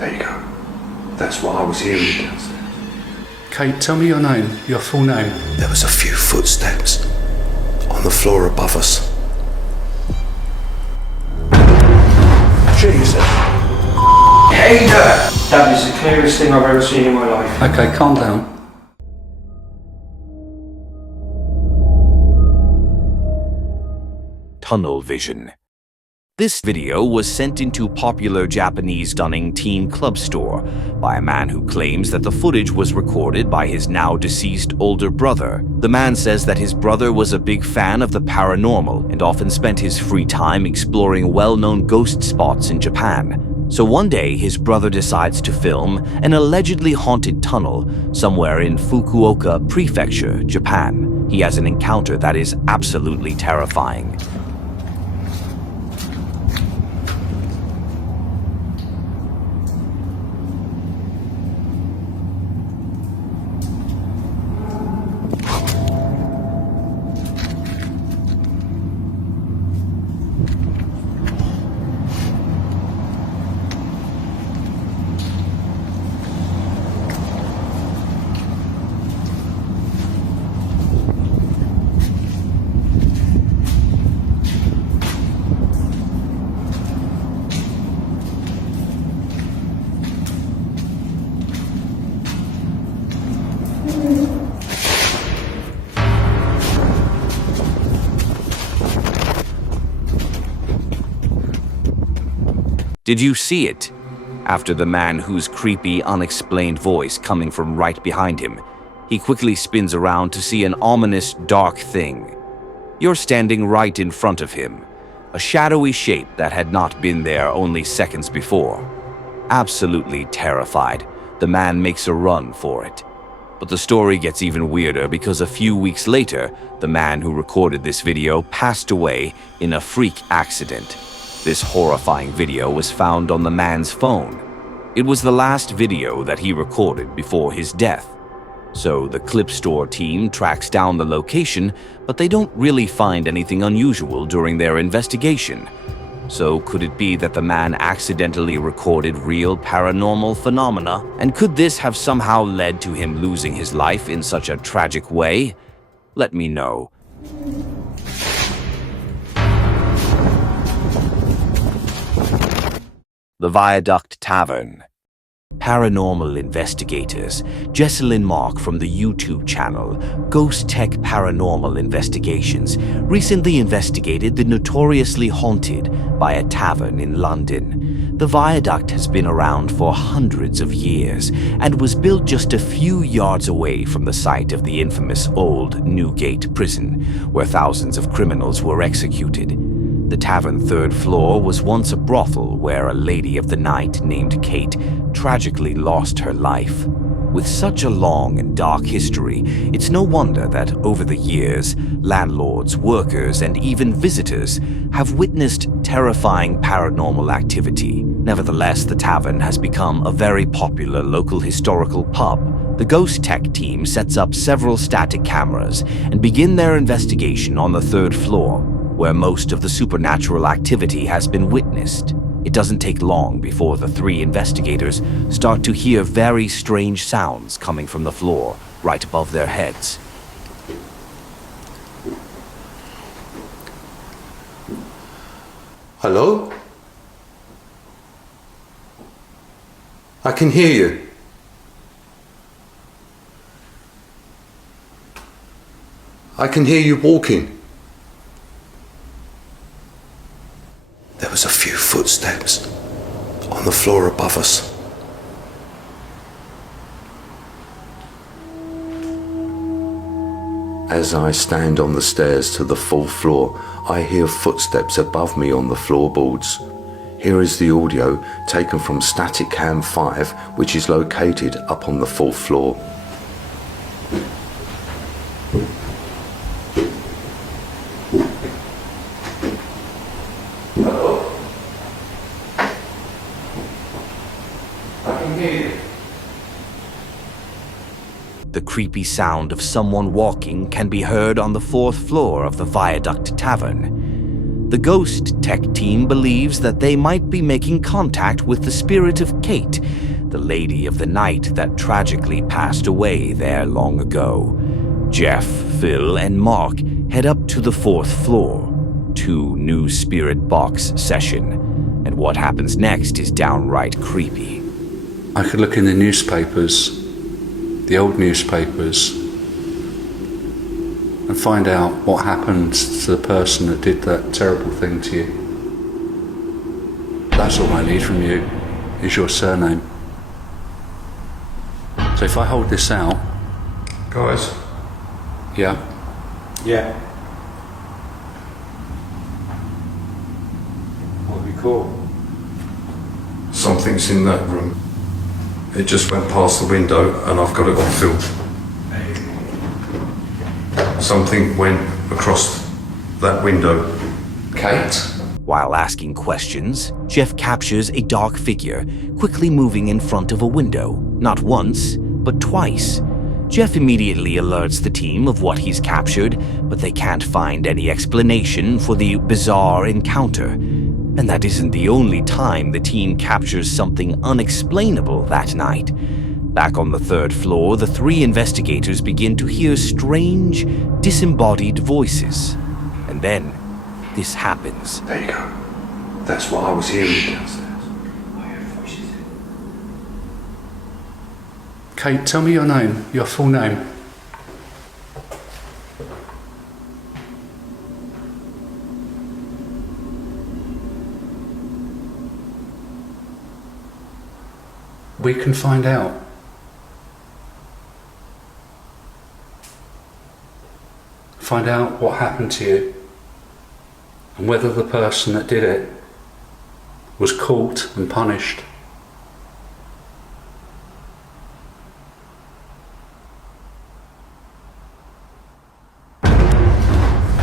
There you go. That's what I was hearing downstairs. Kate, tell me your name, your full name. There was a few footsteps on the floor above us. Jesus. Hey there! That is the clearest thing I've ever seen in my life. Okay, calm down. Tunnel vision. This video was sent into popular Japanese stunning teen club store by a man who claims that the footage was recorded by his now deceased older brother. The man says that his brother was a big fan of the paranormal and often spent his free time exploring well-known ghost spots in Japan. So one day, his brother decides to film an allegedly haunted tunnel somewhere in Fukuoka Prefecture, Japan. He has an encounter that is absolutely terrifying. Did you see it? After the man whose creepy, unexplained voice coming from right behind him, he quickly spins around to see an ominous, dark thing. You're standing right in front of him, a shadowy shape that had not been there only seconds before. Absolutely terrified, the man makes a run for it. But the story gets even weirder because a few weeks later, the man who recorded this video passed away in a freak accident. This horrifying video was found on the man's phone. It was the last video that he recorded before his death. So the clip store team tracks down the location, but they don't really find anything unusual during their investigation. So could it be that the man accidentally recorded real paranormal phenomena? And could this have somehow led to him losing his life in such a tragic way? Let me know. The Viaduct Tavern. Paranormal investigators Jesselyn Mark from the YouTube channel Ghost Tech Paranormal Investigations recently investigated the notoriously haunted by a tavern in London. The viaduct has been around for hundreds of years and was built just a few yards away from the site of the infamous old Newgate prison, where thousands of criminals were executed. The tavern third floor was once a brothel where a lady of the night named Kate tragically lost her life. With such a long and dark history, it's no wonder that over the years, landlords, workers, and even visitors have witnessed terrifying paranormal activity. Nevertheless, the tavern has become a very popular local historical pub. The Ghost Tech team sets up several static cameras and begin their investigation on the third floor, where most of the supernatural activity has been witnessed. It doesn't take long before the three investigators start to hear very strange sounds coming from the floor right above their heads. Hello? I can hear you. I can hear you walking. There was a few footsteps on the floor above us. As I stand on the stairs to the fourth floor, I hear footsteps above me on the floorboards. Here is the audio taken from static cam3, which is located up on the fourth floor. Hello? I can hear you. The creepy sound of someone walking can be heard on the fourth floor of the Viaduct Tavern. The Ghost Tech team believes that they might be making contact with the spirit of Kate, the lady of the night that tragically passed away there long ago. Jeff, Phil, and Mark head up to the 4th floor to new spirit box session, and what happens next is downright creepy. I could look in the newspapers, the old newspapers, and find out what happened to the person that did that terrible thing to you. That's all I need from you, is your surname. So if I hold this out... Guys, Yeah? Yeah. What would be cool? something's in that room. It just went past the window and I've got it on film. Something went across that window. Kate? While asking questions, Jeff captures a dark figure quickly moving in front of a window, not once, but twice. Jeff immediately alerts the team of what he's captured, but they can't find any explanation for the bizarre encounter. And that isn't the only time the team captures something unexplainable that night. Back on the 3rd floor, the 3 investigators begin to hear strange, disembodied voices. And then, this happens. There you go. That's what I was hearing downstairs. Kate, tell me your name, your full name. We can find out. Find out what happened to you and whether the person that did it was caught and punished.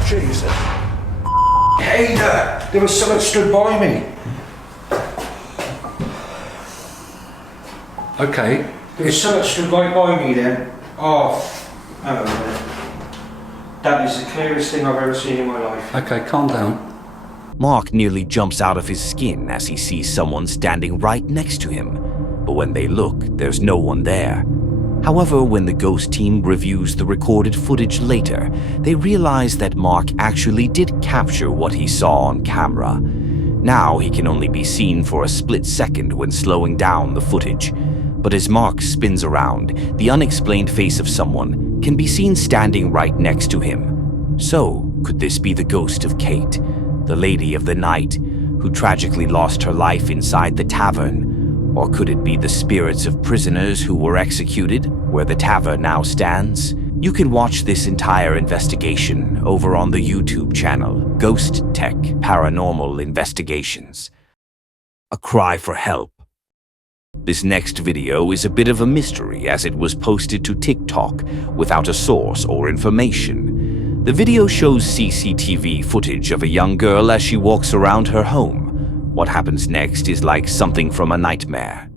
Jesus. Hey there was someone stood by me. Okay, There was someone stood right by me then. Oh, hang on a minute. That is the clearest thing I've ever seen in my life. okay, calm down. Mark nearly jumps out of his skin as he sees someone standing right next to him. But when they look, there's no one there. However, when the ghost team reviews the recorded footage later, they realize that Mark actually did capture what he saw on camera. Now he can only be seen for a split second when slowing down the footage. But as Mark spins around, the unexplained face of someone can be seen standing right next to him. So, could this be the ghost of Kate, the lady of the night, who tragically lost her life inside the tavern? Or could it be the spirits of prisoners who were executed, where the tavern now stands? You can watch this entire investigation over on the YouTube channel, Ghost Tech Paranormal Investigations. A cry for help. This next video is a bit of a mystery as it was posted to TikTok without a source or information. The video shows CCTV footage of a young girl as she walks around her home. What happens next is like something from a nightmare.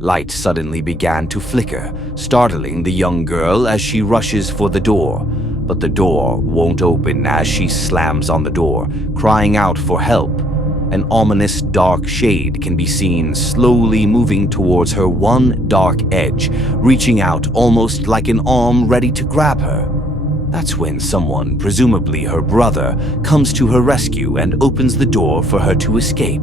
Light suddenly began to flicker, startling the young girl as she rushes for the door. But the door won't open as she slams on the door, crying out for help. An ominous dark shade can be seen slowly moving towards her one dark edge, reaching out almost like an arm ready to grab her. That's when someone, presumably her brother, comes to her rescue and opens the door for her to escape.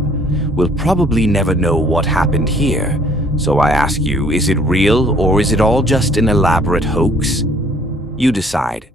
we'll probably never know what happened here. So I ask you, is it real or is it all just an elaborate hoax? You decide.